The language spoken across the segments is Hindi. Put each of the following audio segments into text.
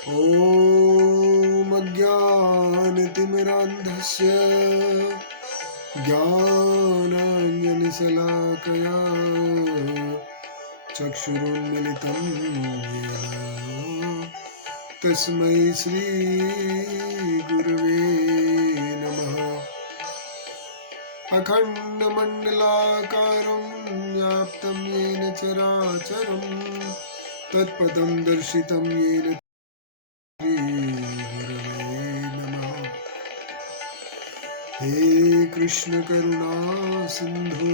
ॐ अज्ञानतिमिरान्धस्य ज्ञानाञ्जनशलाकया चक्षुरुन्मिलितं येन तस्मै श्रीगुरवे नमः। अखण्डमण्डलाकारं व्याप्तं येन चराचरं तत्पदं दर्शितं येन श्रीगुरवे नमः। हे कृष्ण करुणा सिंधु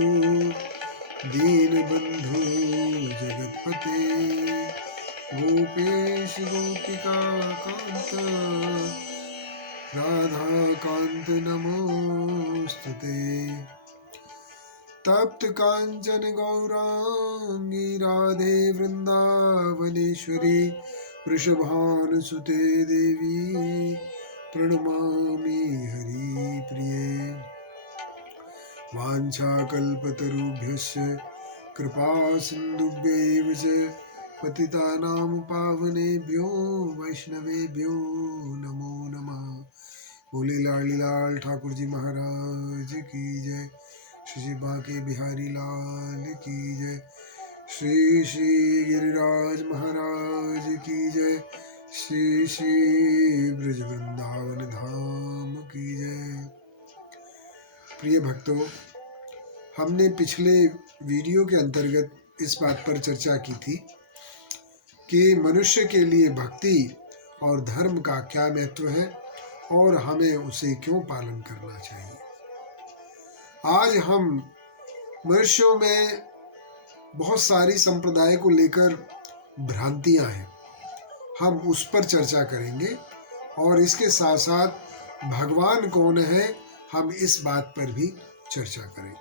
दीनबंधु जगतपते गोपेश गोपिका कांत राधा कांत नमोस्तुते। तप्त कांचन गौरांगी राधे वृंदावनेश्वरी वृषभानुसुते देवी प्रणमामि हरिप्रिये। वाञ्छाकल्पतरुभ्यश्च कृपा सिन्धुभ्यैव च पतितानां पावनेभ्यो वैष्णवेभ्यो नमो नमः। बोले लाली लाल ठाकुर जी महाराज की जय। श्री बांके बिहारी लाल की जय। श्री श्री गिरिराज महाराज की जय। श्री श्री ब्रज वृंदावन धाम की जय। प्रिय भक्तों, हमने पिछले वीडियो के अंतर्गत इस बात पर चर्चा की थी कि मनुष्य के लिए भक्ति और धर्म का क्या महत्व है और हमें उसे क्यों पालन करना चाहिए। आज हम मनुष्यों में बहुत सारी संप्रदाय को लेकर भ्रांतियां हैं, हम उस पर चर्चा करेंगे और इसके साथ साथ भगवान कौन है, हम इस बात पर भी चर्चा करेंगे।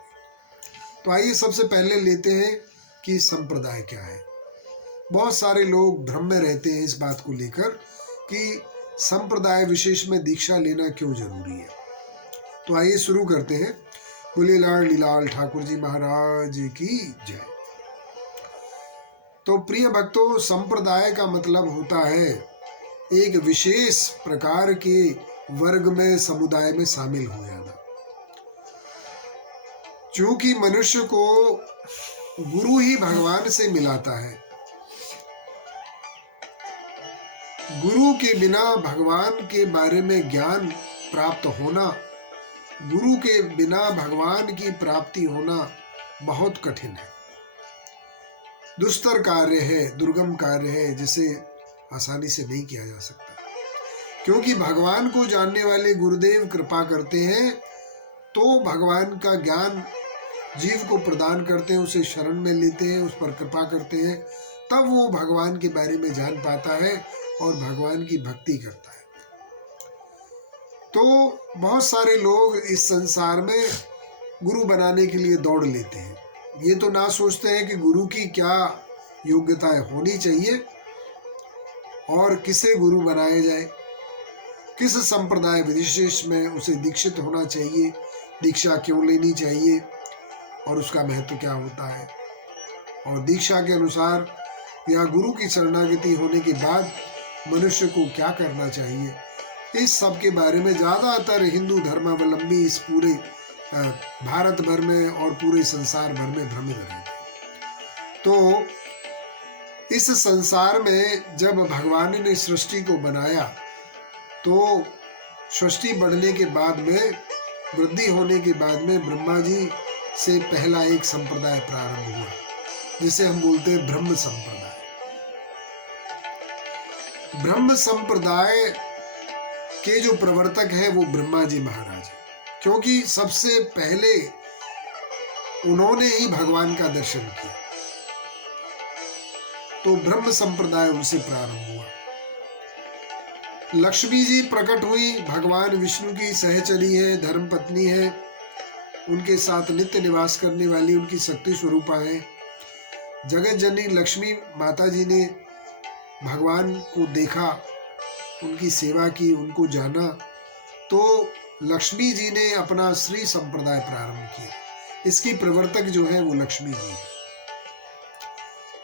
तो आइए सबसे पहले लेते हैं कि संप्रदाय क्या है। बहुत सारे लोग भ्रम में रहते हैं इस बात को लेकर कि संप्रदाय विशेष में दीक्षा लेना क्यों जरूरी है। तो आइए शुरू करते हैं। बोले लाली लाल ठाकुर जी महाराज की जय। तो प्रिय भक्तों, संप्रदाय का मतलब होता है एक विशेष प्रकार के वर्ग में, समुदाय में शामिल हो जाना। चूंकि मनुष्य को गुरु ही भगवान से मिलाता है, गुरु के बिना भगवान के बारे में ज्ञान प्राप्त होना, गुरु के बिना भगवान की प्राप्ति होना बहुत कठिन है, दुस्तर कार्य है, दुर्गम कार्य है, जिसे आसानी से नहीं किया जा सकता। क्योंकि भगवान को जानने वाले गुरुदेव कृपा करते हैं तो भगवान का ज्ञान जीव को प्रदान करते हैं, उसे शरण में लेते हैं, उस पर कृपा करते हैं, तब वो भगवान के बारे में जान पाता है और भगवान की भक्ति करता है। तो बहुत सारे लोग इस संसार में गुरु बनाने के लिए दौड़ लेते हैं। ये तो ना सोचते हैं कि गुरु की क्या योग्यताएं होनी चाहिए और किसे गुरु बनाया जाए, किस संप्रदाय विशेष में उसे दीक्षित होना चाहिए, दीक्षा क्यों लेनी चाहिए और उसका महत्व क्या होता है, और दीक्षा के अनुसार या गुरु की शरणागति होने के बाद मनुष्य को क्या करना चाहिए। इस सब के बारे में ज़्यादातर हिंदू धर्मावलंबी इस पूरे भारत भर में और पूरे संसार भर में भ्रमित रहते। तो इस संसार में जब भगवान ने सृष्टि को बनाया तो सृष्टि बढ़ने के बाद में, वृद्धि होने के बाद में ब्रह्मा जी से पहला एक संप्रदाय प्रारंभ हुआ, जिसे हम बोलते हैं ब्रह्म संप्रदाय। ब्रह्म संप्रदाय के जो प्रवर्तक है वो ब्रह्मा जी महाराज है, क्योंकि सबसे पहले उन्होंने ही भगवान का दर्शन किया, तो ब्रह्म संप्रदाय उनसे प्रारंभ हुआ। लक्ष्मी जी प्रकट हुई, भगवान विष्णु की सहचरी है, धर्म पत्नी है, उनके साथ नित्य निवास करने वाली उनकी शक्ति स्वरूपा है। जगत जननी लक्ष्मी माता जी ने भगवान को देखा, उनकी सेवा की, उनको जाना, तो लक्ष्मी जी ने अपना श्री संप्रदाय प्रारंभ किया। इसकी प्रवर्तक जो है वो लक्ष्मी जी है।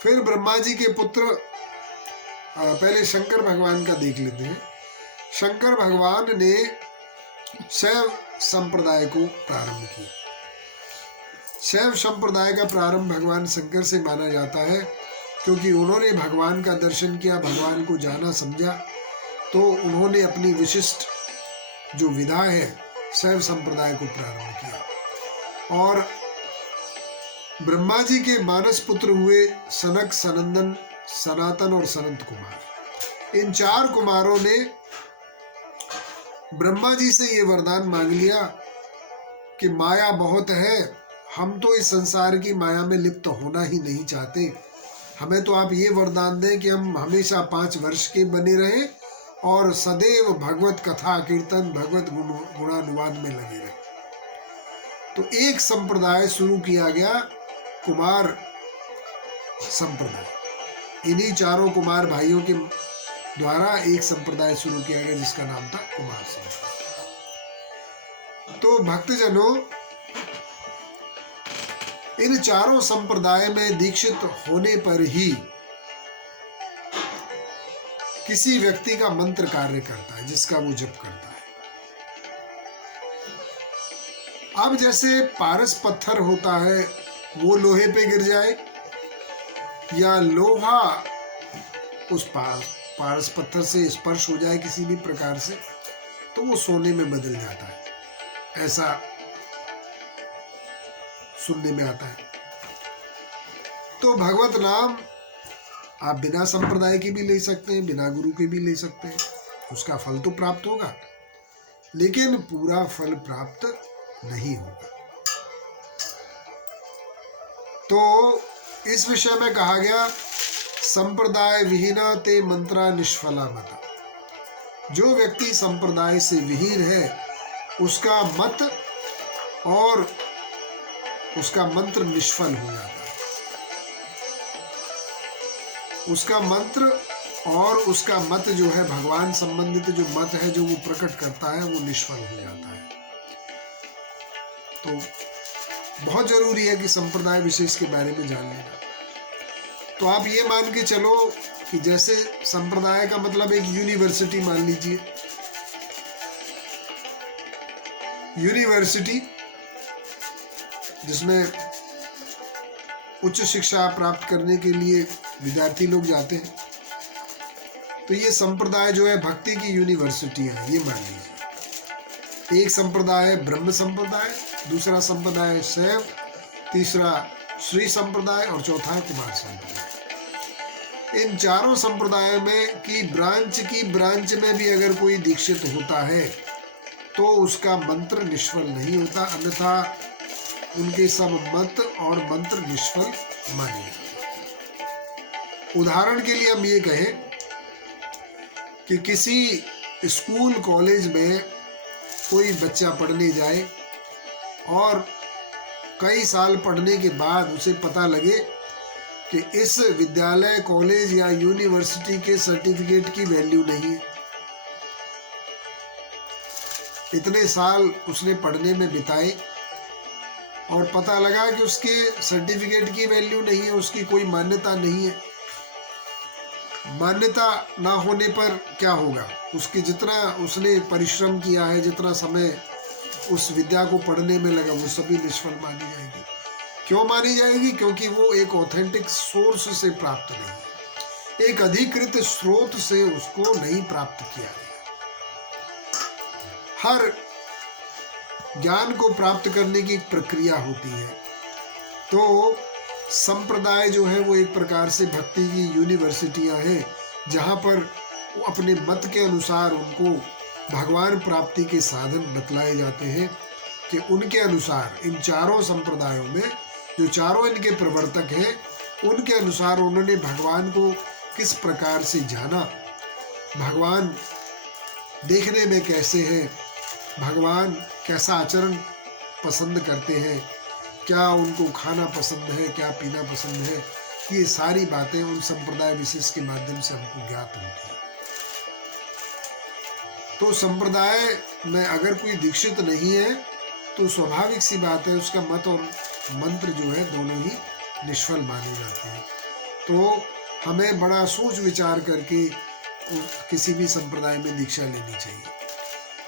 फिर ब्रह्मा जी के पुत्र पहले शंकर भगवान का देख लेते हैं। शंकर भगवान ने शैव संप्रदाय को प्रारंभ किया। शैव संप्रदाय का प्रारंभ भगवान शंकर से माना जाता है, क्योंकि उन्होंने भगवान का दर्शन किया, भगवान को जाना समझा, तो उन्होंने अपनी विशिष्ट जो विधा है शैव संप्रदाय को प्रारंभ किया। और ब्रह्मा जी के मानस पुत्र हुए सनक, सनंदन, सनातन और सनंत कुमार। इन 4 कुमारों ने ब्रह्मा जी से ये वरदान मांग लिया कि माया बहुत है, हम तो इस संसार की माया में लिप्त होना ही नहीं चाहते, हमें तो आप ये वरदान दें कि हम हमेशा 5 वर्ष के बने रहें और सदैव भगवत कथा कीर्तन, भगवत गुणानुवाद में लगे रहे। तो एक संप्रदाय शुरू किया गया, कुमार संप्रदाय। इन्हीं 4 कुमार भाइयों के द्वारा एक संप्रदाय शुरू किया गया जिसका नाम था कुमार संप्रदाय। तो भक्तजनों, इन 4 संप्रदाय में दीक्षित होने पर ही किसी व्यक्ति का मंत्र कार्य करता है, जिसका वो जप करता है। अब जैसे पारस पत्थर होता है, वो लोहे पे गिर जाए या लोहा उस पारस पत्थर से स्पर्श हो जाए किसी भी प्रकार से, तो वो सोने में बदल जाता है, ऐसा सुनने में आता है। तो भगवत नाम आप बिना संप्रदाय के भी ले सकते हैं, बिना गुरु के भी ले सकते हैं, उसका फल तो प्राप्त होगा, लेकिन पूरा फल प्राप्त नहीं होगा। तो इस विषय में कहा गया, संप्रदाय विहीना ते मंत्रा निष्फला मता। जो व्यक्ति संप्रदाय से विहीन है, उसका मत और उसका मंत्र निष्फल हो जाता है। उसका मंत्र और उसका मत जो है, भगवान संबंधित जो मत है जो वो प्रकट करता है, वो निष्फल हो जाता है। तो बहुत जरूरी है कि संप्रदाय विशेष के बारे में जान लेना। तो आप ये मान के चलो कि जैसे संप्रदाय का मतलब एक यूनिवर्सिटी मान लीजिए, यूनिवर्सिटी जिसमें उच्च शिक्षा प्राप्त करने के लिए विद्यार्थी लोग जाते हैं, तो ये संप्रदाय जो है भक्ति की यूनिवर्सिटी है, ये मान लीजिए। एक संप्रदाय ब्रह्म संप्रदाय, दूसरा संप्रदाय शैव, तीसरा श्री संप्रदाय और चौथा कुमार संप्रदाय। इन 4 संप्रदायों में की ब्रांच में भी अगर कोई दीक्षित होता है तो उसका मंत्र निष्फल नहीं होता, अन्यथा उनके सब मत और मंत्र निष्फल माने जाते। उदाहरण के लिए हम ये कहें कि किसी स्कूल कॉलेज में कोई बच्चा पढ़ने जाए और कई साल पढ़ने के बाद उसे पता लगे कि इस विद्यालय, कॉलेज या यूनिवर्सिटी के सर्टिफिकेट की वैल्यू नहीं है। इतने साल उसने पढ़ने में बिताए और पता लगा कि उसके सर्टिफिकेट की वैल्यू नहीं है, उसकी कोई मान्यता नहीं है। मान्यता ना होने पर क्या होगा, उसकी जितना उसने परिश्रम किया है, जितना समय उस विद्या को पढ़ने में लगा, वो सभी निष्फल मानी जाएगी। क्यों मानी जाएगी? क्योंकि वो एक ऑथेंटिक सोर्स से प्राप्त नहीं है, एक अधिकृत स्रोत से उसको नहीं प्राप्त किया गया। हर ज्ञान को प्राप्त करने की एक प्रक्रिया होती है। तो संप्रदाय जो है वो एक प्रकार से भक्ति की यूनिवर्सिटियां हैं, जहाँ पर वो अपने मत के अनुसार उनको भगवान प्राप्ति के साधन बतलाए जाते हैं कि उनके अनुसार इन 4 संप्रदायों में जो 4 इनके प्रवर्तक हैं, उनके अनुसार उन्होंने भगवान को किस प्रकार से जाना, भगवान देखने में कैसे हैं, भगवान कैसा आचरण पसंद करते हैं, क्या उनको खाना पसंद है, क्या पीना पसंद है, ये सारी बातें उन संप्रदाय विशेष के माध्यम से हमको ज्ञात होती है। तो संप्रदाय में अगर कोई दीक्षित नहीं है तो स्वाभाविक सी बात है, उसका मत और मंत्र जो है दोनों ही निष्फल माने जाते हैं। तो हमें बड़ा सोच विचार करके किसी भी संप्रदाय में दीक्षा लेनी चाहिए।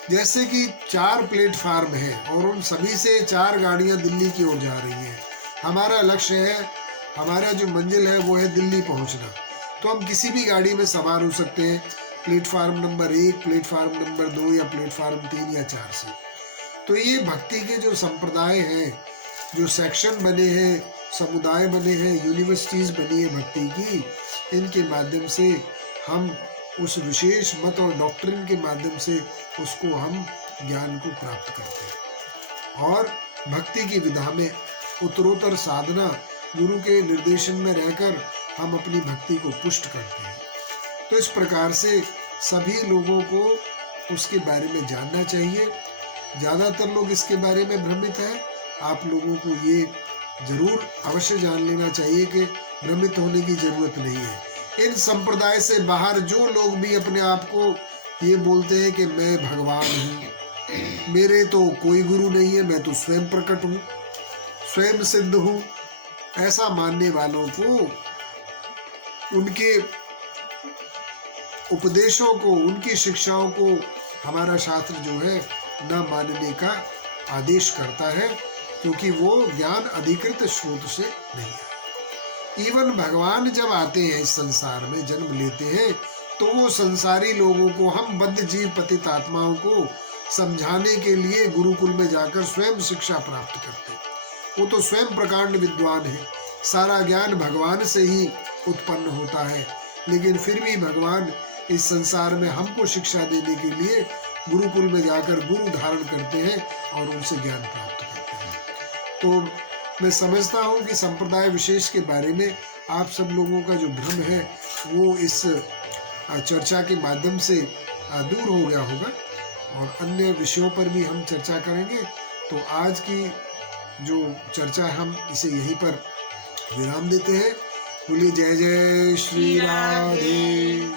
जैसे कि 4 प्लेटफार्म हैं और उन सभी से 4 गाड़ियां दिल्ली की ओर जा रही हैं। हमारा लक्ष्य है, हमारा जो मंजिल है वो है दिल्ली पहुंचना। तो हम किसी भी गाड़ी में सवार हो सकते हैं, प्लेटफार्म नंबर 1, प्लेटफार्म नंबर 2 या प्लेटफार्म 3 या 4 से। तो ये भक्ति के जो संप्रदाय हैं, जो सेक्शन बने हैं, समुदाय बने हैं, यूनिवर्सिटीज बनी है भक्ति की, इनके माध्यम से हम उस विशेष मत और डॉक्ट्रिन के माध्यम से उसको हम ज्ञान को प्राप्त करते हैं। और भक्ति की विधा में उत्तरोत्तर साधना, गुरु के निर्देशन में रहकर हम अपनी भक्ति को पुष्ट करते हैं। तो इस प्रकार से सभी लोगों को उसके बारे में जानना चाहिए। ज़्यादातर लोग इसके बारे में भ्रमित हैं। आप लोगों को ये जरूर अवश्य जान लेना चाहिए कि भ्रमित होने की जरूरत नहीं है। इन संप्रदाय से बाहर जो लोग भी अपने आप को ये बोलते हैं कि मैं भगवान हूँ, मेरे तो कोई गुरु नहीं है, मैं तो स्वयं प्रकट हूँ, स्वयं सिद्ध हूँ, ऐसा मानने वालों को उनके उपदेशों को, उनकी शिक्षाओं को हमारा शास्त्र जो है न मानने का आदेश करता है, क्योंकि वो ज्ञान अधिकृत स्रोत से नहीं है। इवन भगवान जब आते हैं इस संसार में जन्म लेते हैं तो वो संसारी लोगों को, हम बद्ध जीव पतित आत्माओं को समझाने के लिए गुरुकुल में जाकर स्वयं शिक्षा प्राप्त करते हैं। वो तो स्वयं प्रकांड विद्वान है, सारा ज्ञान भगवान से ही उत्पन्न होता है, लेकिन फिर भी भगवान इस संसार में हमको शिक्षा देने के लिए गुरुकुल में जाकर गुरु धारण करते हैं और उनसे ज्ञान प्राप्त करते हैं। तो मैं समझता हूँ कि संप्रदाय विशेष के बारे में आप सब लोगों का जो भ्रम है वो इस चर्चा के माध्यम से दूर हो गया होगा, और अन्य विषयों पर भी हम चर्चा करेंगे। तो आज की जो चर्चा है हम इसे यहीं पर विराम देते हैं। बोलिए जय जय श्री राधे।